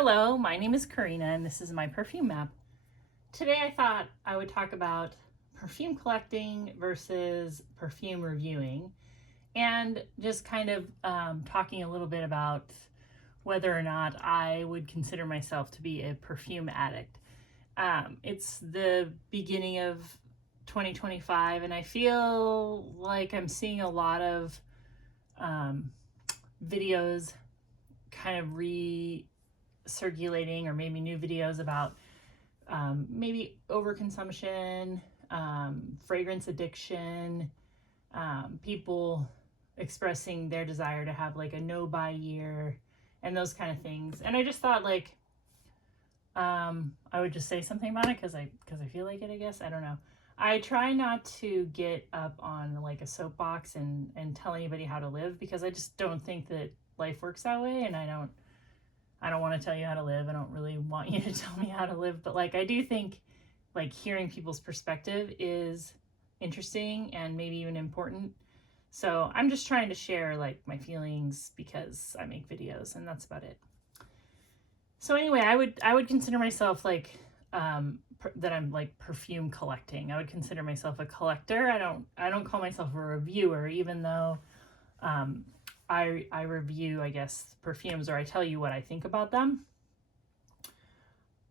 Hello, my name is Karina and this is my perfume map. Today I thought I would talk about perfume collecting versus perfume reviewing and just kind of talking a little bit about whether or not I would consider myself to be a perfume addict. It's the beginning of 2025 and I feel like I'm seeing a lot of videos kind of circulating, or maybe new videos about maybe overconsumption, fragrance addiction, people expressing their desire to have like a no buy year and those kind of things. And I just thought like I would just say something about it because I feel like it, I guess. I don't know. I try not to get up on like a soapbox and tell anybody how to live, because I just don't think that life works that way, and I don't want to tell you how to live. I don't really want you to tell me how to live, but like I do think like hearing people's perspective is interesting and maybe even important. So I'm just trying to share like my feelings because I make videos, and that's about it. So anyway, I would consider myself like that I'm like perfume collecting. I would consider myself a collector. I don't call myself a reviewer, even though I review, I guess, perfumes, or I tell you what I think about them.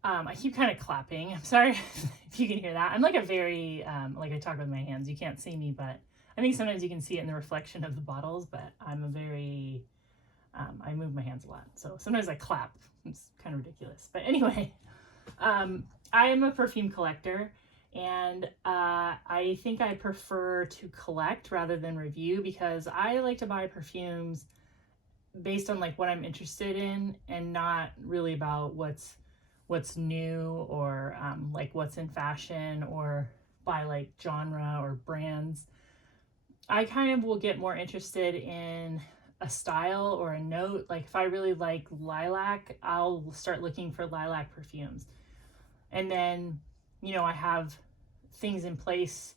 I keep kind of clapping. I'm sorry if you can hear that. I'm like a very, like I talk with my hands. You can't see me, but I think sometimes you can see it in the reflection of the bottles, but I'm a very, I move my hands a lot. So sometimes I clap. It's kind of ridiculous. But anyway, I am a perfume collector. And I think I prefer to collect rather than review, because I like to buy perfumes based on like what I'm interested in, and not really about what's new, or like what's in fashion, or by like genre or brands. I kind of will get more interested in a style or a note. Like if I really like lilac, I'll start looking for lilac perfumes. And then, you know, I have things in place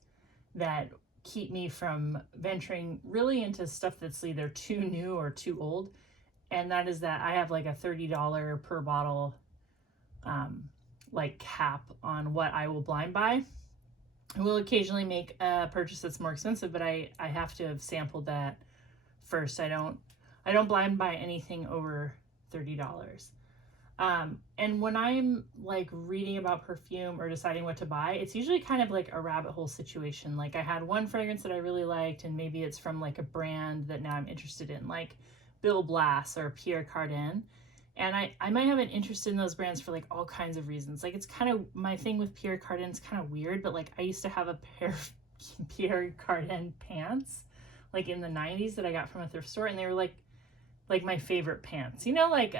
that keep me from venturing really into stuff that's either too new or too old. And that is that I have like a $30 per bottle like cap on what I will blind buy. I will occasionally make a purchase that's more expensive, but I have to have sampled that first. I don't blind buy anything over $30. And when I'm like reading about perfume or deciding what to buy, it's usually kind of like a rabbit hole situation. Like I had one fragrance that I really liked, and maybe it's from like a brand that now I'm interested in, like Bill Blass or Pierre Cardin. And I might have an interest in those brands for like all kinds of reasons. Like it's kind of, my thing with Pierre Cardin is kind of weird, but like I used to have a pair of Pierre Cardin pants like in the 90s that I got from a thrift store, and they were like my favorite pants. You know, like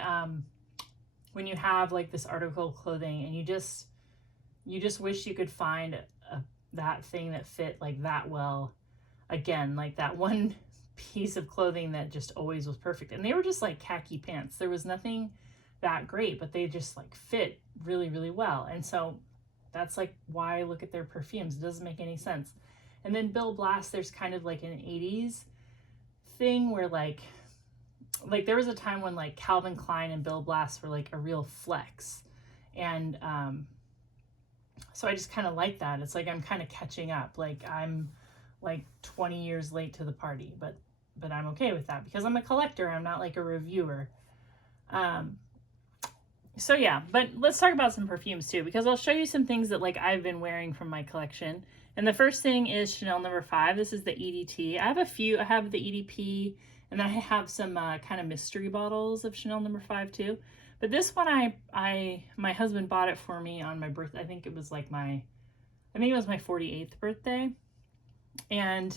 when you have like this article of clothing and you just wish you could find that thing that fit like that well again, like that one piece of clothing that just always was perfect. And they were just like khaki pants. There was nothing that great, but they just like fit really, really well. And so that's like why I look at their perfumes. It doesn't make any sense. And then Bill Blass, there's kind of like an 80s thing where like there was a time when like Calvin Klein and Bill Blass were like a real flex. And so I just kind of like that. It's like I'm kind of catching up. Like I'm like 20 years late to the party, but I'm okay with that because I'm a collector. I'm not like a reviewer. So yeah, but let's talk about some perfumes too, because I'll show you some things that like I've been wearing from my collection. And the first thing is Chanel No. 5. This is the EDT. I have a few. I have the EDP, and then I have some kind of mystery bottles of Chanel No. 5 too. But this one, my husband bought it for me on my birthday. I think it was like my 48th birthday. And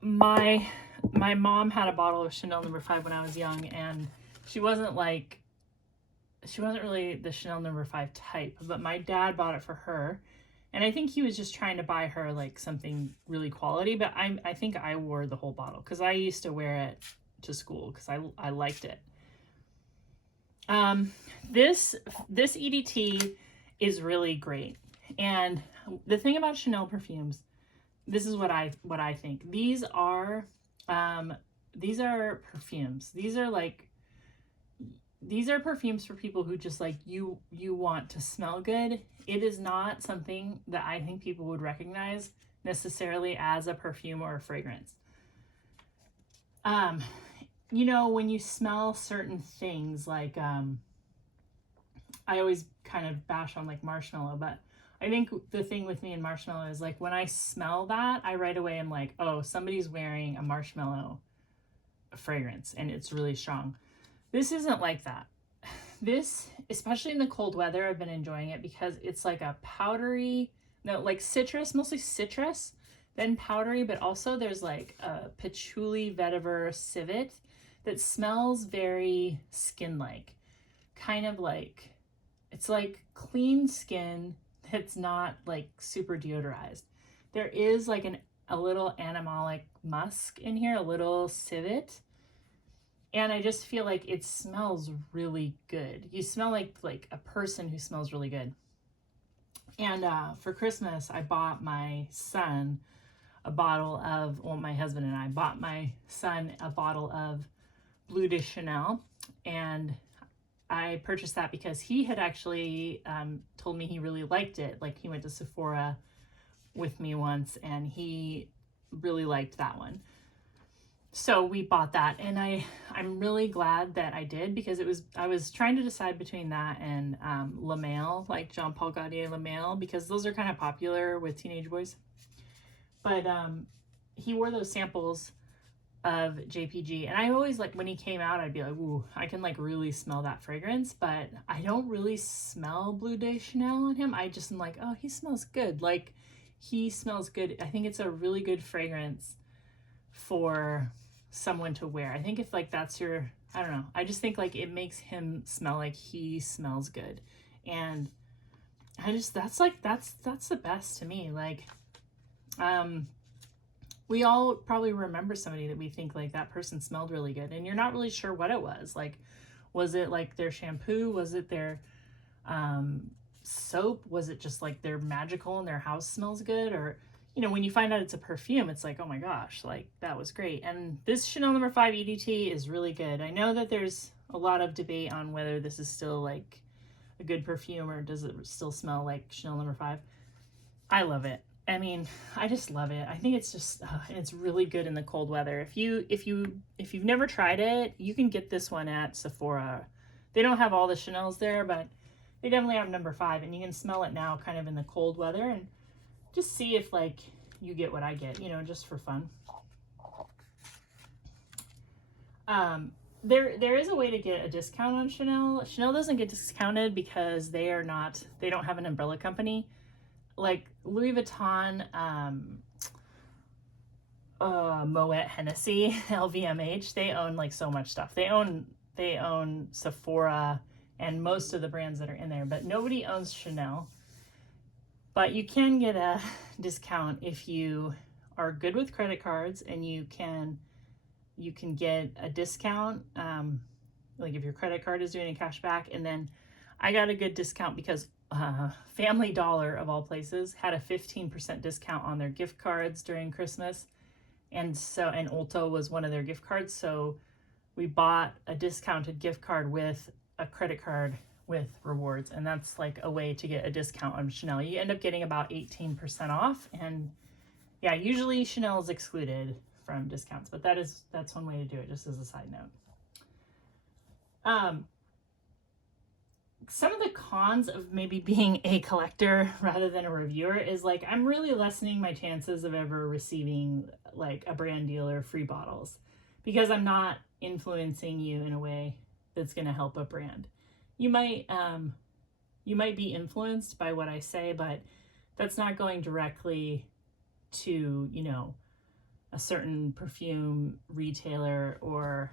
my mom had a bottle of Chanel No. 5 when I was young, and she wasn't really the Chanel No. 5 type, but my dad bought it for her. And I think he was just trying to buy her like something really quality, but I think I wore the whole bottle because I used to wear it to school because I liked it. This EDT is really great. And the thing about Chanel perfumes, this is what I think. These are perfumes. These are like these are perfumes for people who just like you want to smell good. It is not something that I think people would recognize necessarily as a perfume or a fragrance. You know, when you smell certain things, like I always kind of bash on like marshmallow, but I think the thing with me and marshmallow is like when I smell that, I right away am like, oh, somebody's wearing a marshmallow fragrance and it's really strong. This isn't like that. This, especially in the cold weather, I've been enjoying it because it's like a powdery, no, like citrus, mostly citrus, then powdery, but also there's like a patchouli vetiver civet that smells very skin-like, kind of like, it's like clean skin that's not like super deodorized. There is like a little animalic musk in here, a little civet. And I just feel like it smells really good. You smell like a person who smells really good. And for Christmas, I bought my son a bottle of, well, my husband and I bought my son a bottle of Bleu de Chanel. And I purchased that because he had actually told me he really liked it. Like he went to Sephora with me once and he really liked that one. So we bought that, and I'm really glad that I did, because I was trying to decide between that and La Mail, like Jean Paul Gaultier La Mail, because those are kind of popular with teenage boys. But he wore those samples of JPG, and I always, like, when he came out, I'd be like, ooh, I can like really smell that fragrance, but I don't really smell Bleu de Chanel on him. I just am like, oh, he smells good. Like, he smells good. I think it's a really good fragrance for someone to wear. I think if like that's your, I don't know, I just think like it makes him smell like he smells good. And I just, that's the best to me. Like we all probably remember somebody that we think like that person smelled really good, and you're not really sure what it was. Like, was it like their shampoo? Was it their soap? Was it just like they're magical and their house smells good? Or, you know, when you find out it's a perfume, it's like, oh my gosh, like that was great. And this Chanel No. 5 EDT is really good. I know that there's a lot of debate on whether this is still like a good perfume or does it still smell like Chanel No. 5. I love it. I mean, I just love it. I think it's just, and it's really good in the cold weather. If you've never tried it, you can get this one at Sephora. They don't have all the Chanels there, but they definitely have No. 5, and you can smell it now kind of in the cold weather and just see if like you get what I get, you know, just for fun. There is a way to get a discount on Chanel. Chanel doesn't get discounted because they don't have an umbrella company. Like Louis Vuitton, Moet Hennessy, LVMH, they own like so much stuff. They own Sephora and most of the brands that are in there, but nobody owns Chanel. But you can get a discount if you are good with credit cards, and you can get a discount, like if your credit card is doing a cash back. And then I got a good discount because Family Dollar, of all places, had a 15% discount on their gift cards during Christmas. And Ulta was one of their gift cards. So we bought a discounted gift card with a credit card with rewards, and that's like a way to get a discount on Chanel. You end up getting about 18% off, and yeah, usually Chanel is excluded from discounts, but that's one way to do it, just as a side note. Some of the cons of maybe being a collector rather than a reviewer is like I'm really lessening my chances of ever receiving like a brand deal or free bottles, because I'm not influencing you in a way that's going to help a brand. You might be influenced by what I say, but that's not going directly to, you know, a certain perfume retailer or,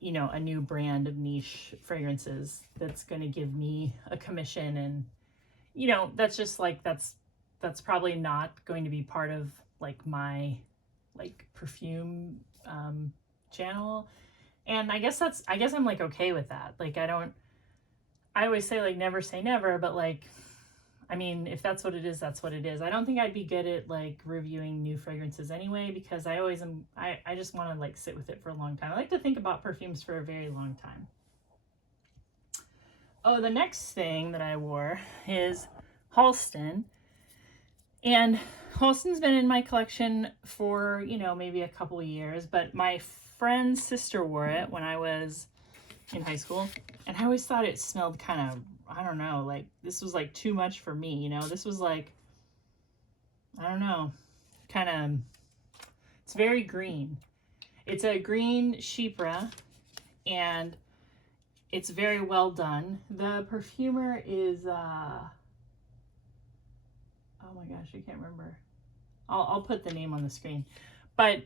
you know, a new brand of niche fragrances that's going to give me a commission. And, you know, that's just like, that's probably not going to be part of like my like perfume channel. And I guess I'm like okay with that. Like I always say like never say never, but like I mean, if that's what it is, that's what it is. I don't think I'd be good at like reviewing new fragrances anyway, because I always am, I just want to like sit with it for a long time. I like to think about perfumes for a very long time. Oh, the next thing that I wore is Halston. And Halston's been in my collection for, you know, maybe a couple of years, but my friend's sister wore it when I was in high school. And I always thought it smelled kind of, I don't know, like this was like too much for me, you know? This was like, I don't know, kind of, it's very green. It's a green chypre and it's very well done. The perfumer is, oh my gosh, I can't remember. I'll put the name on the screen. But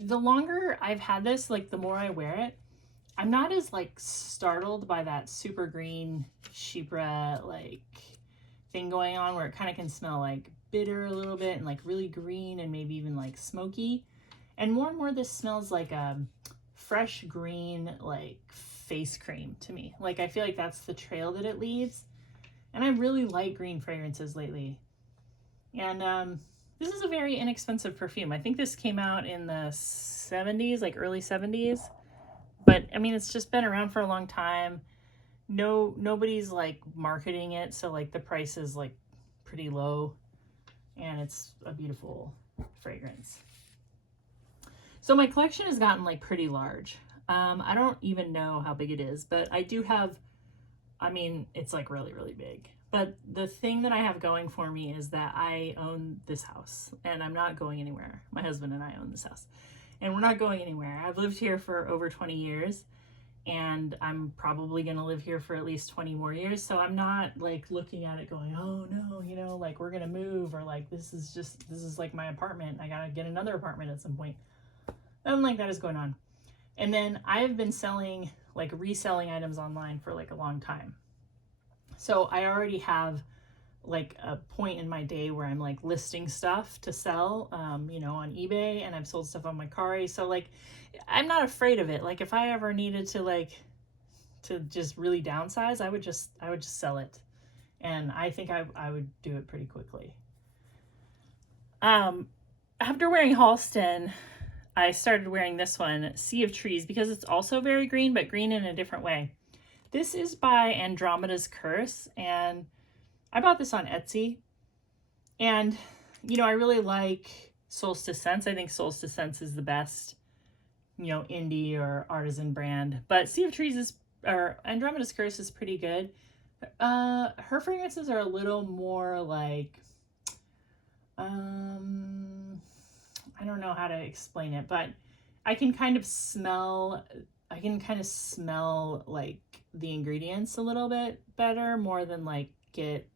the longer I've had this, like the more I wear it, I'm not as like startled by that super green chypre like thing going on where it kind of can smell like bitter a little bit and like really green and maybe even like smoky. And more this smells like a fresh green like face cream to me. Like I feel like that's the trail that it leaves. And I really like green fragrances lately. And this is a very inexpensive perfume. I think this came out in the 70s, like early 70s. But I mean, it's just been around for a long time. Nobody's like marketing it, so like the price is like pretty low, and it's a beautiful fragrance. So my collection has gotten like pretty large. I don't even know how big it is, but I do have, I mean, it's like really, really big. But the thing that I have going for me is that I own this house and I'm not going anywhere. My husband and I own this house and we're not going anywhere. I've lived here for over 20 years and I'm probably going to live here for at least 20 more years. So I'm not like looking at it going, oh no, you know, like we're going to move or like this is like my apartment. I got to get another apartment at some point. Nothing like that is going on. And then I've been selling, like reselling items online for like a long time. So I already have like a point in my day where I'm like listing stuff to sell, you know, on eBay, and I've sold stuff on Mercari. So like, I'm not afraid of it. Like if I ever needed to just really downsize, I would just sell it. And I think I would do it pretty quickly. After wearing Halston, I started wearing this one, Sea of Trees, because it's also very green, but green in a different way. This is by Andromeda's Curse, and I bought this on Etsy. And, you know, I really like Solstice Scents. I think Solstice Scents is the best, you know, indie or artisan brand. But Sea of Trees is, or Andromeda's Curse is pretty good. Her fragrances are a little more like, I don't know how to explain it, but I can kind of smell like the ingredients a little bit better, more than like get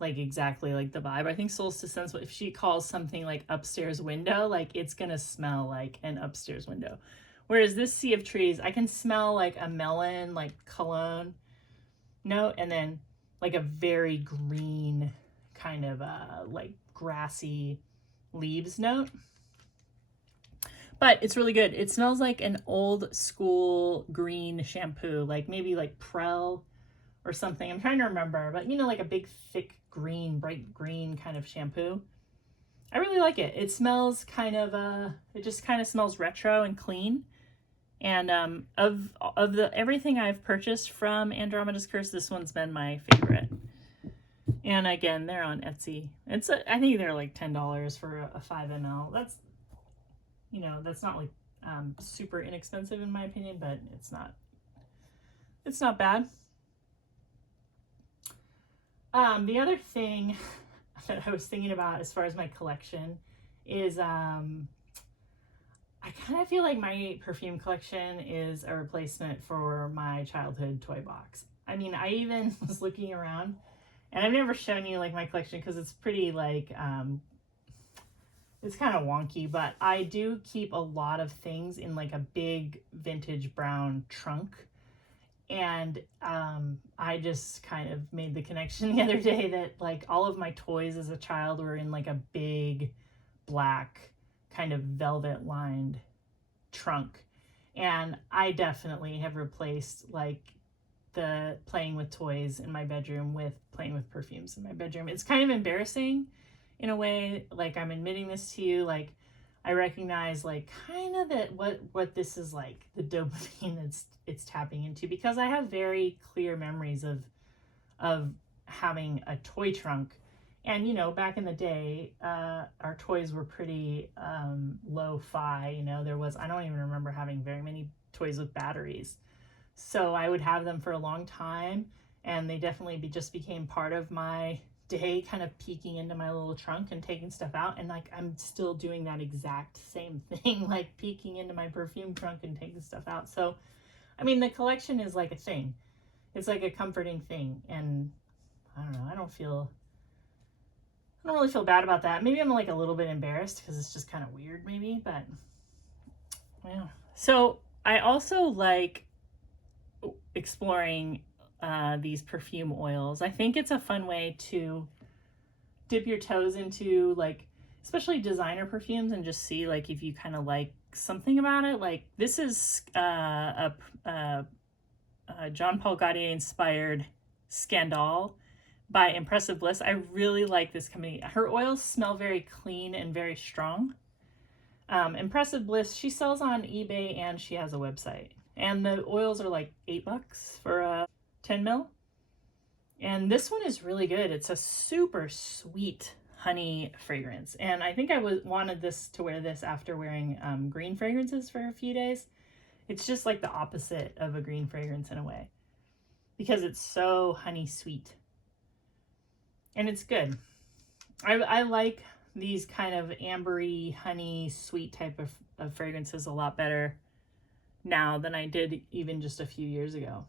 like exactly like the vibe. I think Solstice Scents, if she calls something like upstairs window, like it's gonna smell like an upstairs window. Whereas this Sea of Trees, I can smell like a melon, like cologne note, and then like a very green kind of like grassy leaves note. But it's really good. It smells like an old school green shampoo, like maybe like Prel or something. I'm trying to remember, but you know, like a big, thick green, bright green kind of shampoo. I really like it. It smells kind of, it just kind of smells retro and clean. And of the everything I've purchased from Andromeda's Curse, this one's been my favorite. And again, they're on Etsy. I think they're like $10 for a 5 ml. That's, you know, that's not like super inexpensive in my opinion, but it's not bad. The other thing that I was thinking about as far as my collection is I kind of feel like my perfume collection is a replacement for my childhood toy box. I mean, I even was looking around, and I've never shown you like my collection because it's pretty like it's kind of wonky, but I do keep a lot of things in like a big vintage brown trunk. And I just kind of made the connection the other day that like all of my toys as a child were in like a big black kind of velvet lined trunk. And I definitely have replaced like the playing with toys in my bedroom with playing with perfumes in my bedroom. It's kind of embarrassing in a way, like I'm admitting this to you, like I recognize like kind of that what this is like, the dopamine it's tapping into, because I have very clear memories of having a toy trunk. And, you know, back in the day, our toys were pretty low-fi. You know, I don't even remember having very many toys with batteries. So I would have them for a long time, and they definitely just became part of my day, kind of peeking into my little trunk and taking stuff out. And like, I'm still doing that exact same thing, like peeking into my perfume trunk and taking stuff out. So, I mean, the collection is like a thing. It's like a comforting thing. And I don't know, I don't really feel bad about that. Maybe I'm like a little bit embarrassed because it's just kind of weird maybe, but yeah. So I also like exploring these perfume oils. I think it's a fun way to dip your toes into, like, especially designer perfumes, and just see like if you kind of like something about it. Like this is a Jean Paul Gaultier inspired Scandale by Impressive Bliss. I really like this company. Her oils smell very clean and very strong. Impressive Bliss, she sells on eBay and she has a website. And the oils are like $8 for a 10 mil. And this one is really good. It's a super sweet honey fragrance. And I think I wanted this to wear this after wearing green fragrances for a few days. It's just like the opposite of a green fragrance in a way, because it's so honey sweet. And it's good. I like these kind of ambery, honey, sweet type of fragrances a lot better now than I did even just a few years ago.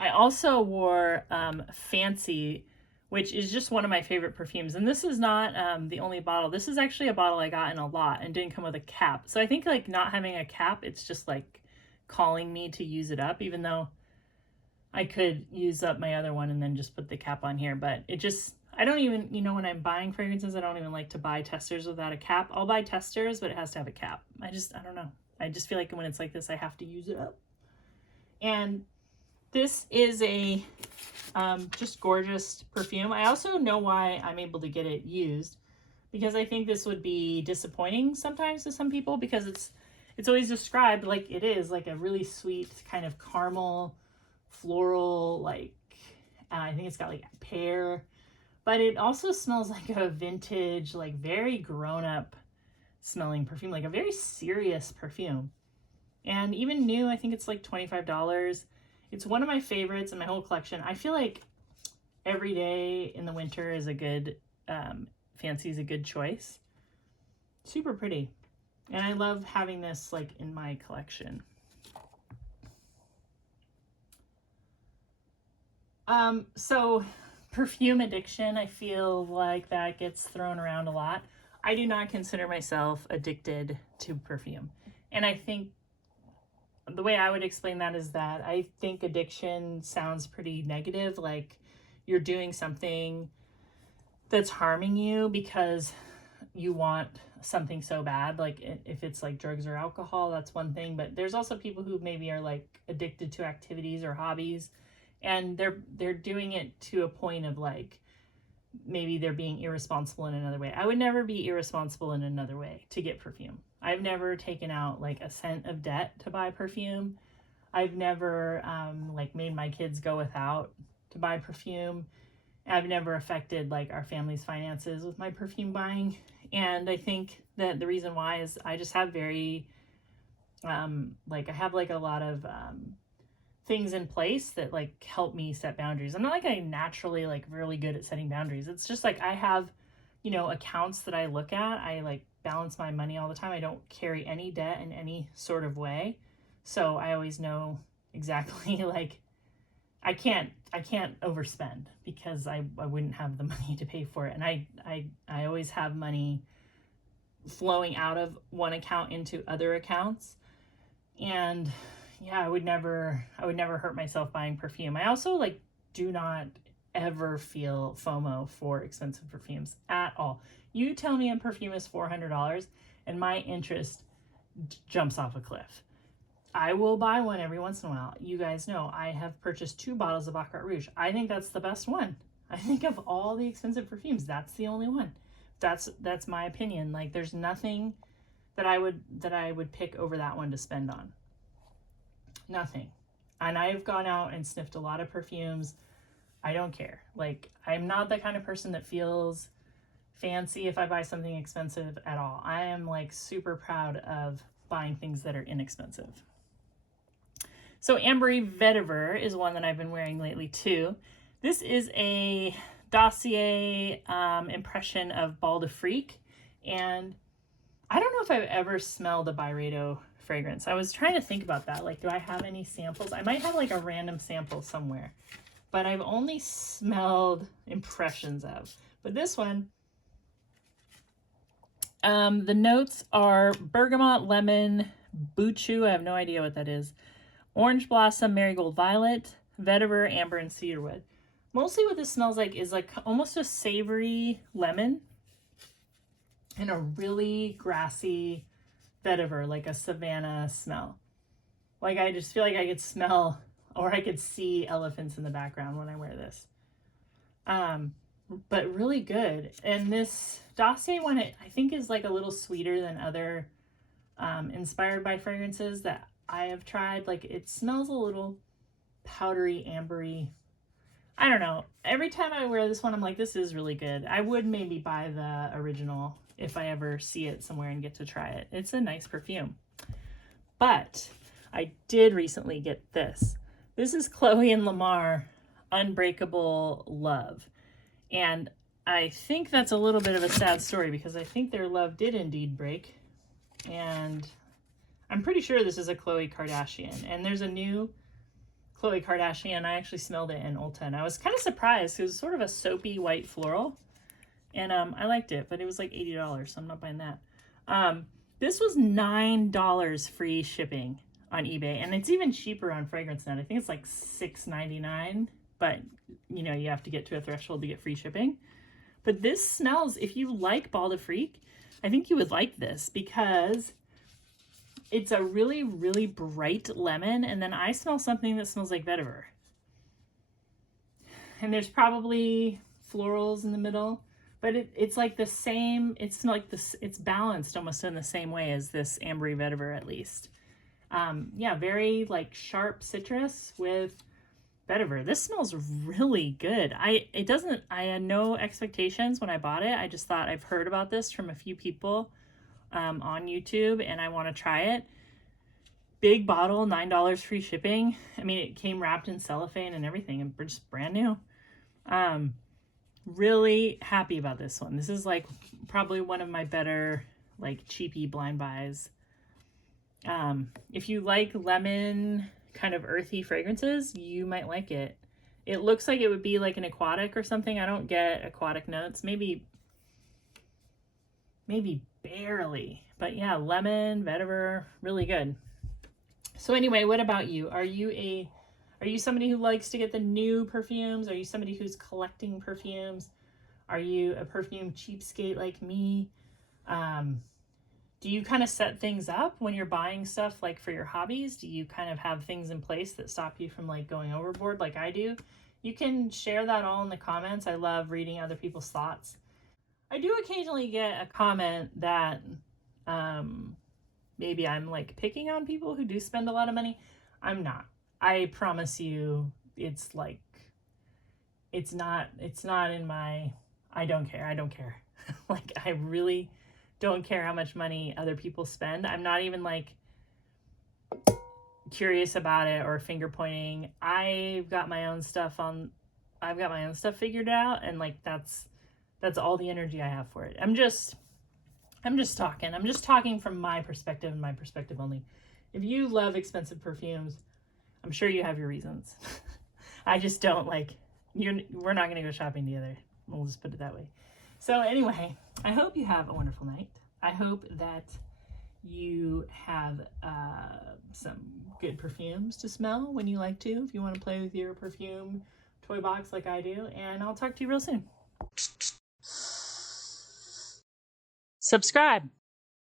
I also wore Fancy, which is just one of my favorite perfumes. And this is not the only bottle. This is actually a bottle I got in a lot and didn't come with a cap. So I think like not having a cap, it's just like calling me to use it up, even though I could use up my other one and then just put the cap on here. But it just, I don't even, you know, when I'm buying fragrances, I don't even like to buy testers without a cap. I'll buy testers, but it has to have a cap. I don't know. I just feel like when it's like this, I have to use it up. And this is a just gorgeous perfume. I also know why I'm able to get it used, because I think this would be disappointing sometimes to some people, because it's always described like it is like a really sweet kind of caramel, floral, like I think it's got like pear, but it also smells like a vintage, like very grown-up smelling perfume, like a very serious perfume. And even new, I think it's like $25. It's one of my favorites in my whole collection. I feel like every day in the winter is a good, Fancy is a good choice. Super pretty. And I love having this like in my collection. So perfume addiction, I feel like that gets thrown around a lot. I do not consider myself addicted to perfume. And I think the way I would explain that is that I think addiction sounds pretty negative, like you're doing something that's harming you because you want something so bad. Like if it's like drugs or alcohol, that's one thing, but there's also people who maybe are like addicted to activities or hobbies, and they're doing it to a point of like maybe they're being irresponsible in another way. I would never be irresponsible in another way to get perfume. I've never taken out like a cent of debt to buy perfume. I've never like made my kids go without to buy perfume. I've never affected like our family's finances with my perfume buying. And I think that the reason why is I just have very like I have like a lot of things in place that like help me set boundaries. I'm not like I'm naturally like really good at setting boundaries. It's just like I have, you know, accounts that I look at. I like balance my money all the time. I don't carry any debt in any sort of way. So I always know exactly like I can't overspend because I wouldn't have the money to pay for it. And I always have money flowing out of one account into other accounts. And yeah, I would never hurt myself buying perfume. I also like do not ever feel FOMO for expensive perfumes at all. You tell me a perfume is $400 and my interest jumps off a cliff. I will buy one every once in a while. You guys know I have purchased 2 bottles of Baccarat Rouge. I think that's the best one. I think of all the expensive perfumes, that's the only one. That's my opinion. Like, there's nothing that I would pick over that one to spend on. Nothing. And I've gone out and sniffed a lot of perfumes. I don't care. Like, I'm not the kind of person that feels fancy if I buy something expensive at all. I am like super proud of buying things that are inexpensive. So Ambery Vetiver is one that I've been wearing lately too. This is a dossier impression of Bal de Freak, and I don't know if I've ever smelled a Byredo fragrance. I was trying to think about that. Like, do I have any samples? I might have like a random sample somewhere, but I've only smelled impressions of. But this one, the notes are bergamot, lemon, buchu, I have no idea what that is, orange blossom, marigold violet, vetiver, amber, and cedarwood. Mostly what this smells like is like almost a savory lemon and a really grassy vetiver, like a savanna smell. Like, I just feel like I could smell or I could see elephants in the background when I wear this. But really good. And this dossier one, I think, is like a little sweeter than other inspired by fragrances that I have tried. Like, it smells a little powdery, ambery. I don't know. Every time I wear this one, I'm like, this is really good. I would maybe buy the original if I ever see it somewhere and get to try it. It's a nice perfume. But I did recently get this. This is Chloe and Lamar Unbreakable Love. And I think that's a little bit of a sad story because I think their love did indeed break. And I'm pretty sure this is a Khloe Kardashian. And there's a new Khloe Kardashian. I actually smelled it in Ulta, and I was kind of surprised. It was sort of a soapy white floral, and I liked it, but it was like $80, so I'm not buying that. This was $9 free shipping on eBay, and it's even cheaper on FragranceNet. I think it's like $6.99, but you know, you have to get to a threshold to get free shipping. But this smells, if you like Bal de Freak, I think you would like this because it's a really, really bright lemon, and then I smell something that smells like vetiver. And there's probably florals in the middle, but it's like the same, it's like this, it's balanced almost in the same way as this Ambery Vetiver, at least. Yeah, very like sharp citrus with vetiver. This smells really good. I had no expectations when I bought it. I just thought, I've heard about this from a few people on YouTube, and I want to try it. Big bottle, $9 free shipping. I mean, it came wrapped in cellophane and everything, and just brand new. Really happy about this one. This is like probably one of my better like cheapy blind buys. If you like lemon kind of earthy fragrances, you might like it. It looks like it would be like an aquatic or something. I don't get aquatic notes. Maybe barely. But yeah, lemon, vetiver, really good. So anyway, what about you? Are you somebody who likes to get the new perfumes? Are you somebody who's collecting perfumes? Are you a perfume cheapskate like me? Do you kind of set things up when you're buying stuff like for your hobbies? Do you kind of have things in place that stop you from like going overboard like I do? You can share that all in the comments. I love reading other people's thoughts. I do occasionally get a comment that maybe I'm like picking on people who do spend a lot of money. I'm not. I promise you, it's like, it's not in my, I don't care. Like, I really don't care how much money other people spend. I'm not even like curious about it or finger pointing. I've got my own stuff figured out, and like that's all the energy I have for it. I'm just talking from my perspective and my perspective only. If you love expensive perfumes, I'm sure you have your reasons. I just don't like, we're not going to go shopping together. We'll just put it that way. So anyway, I hope you have a wonderful night. I hope that you have some good perfumes to smell when you like to, if you want to play with your perfume toy box like I do. And I'll talk to you real soon. Subscribe.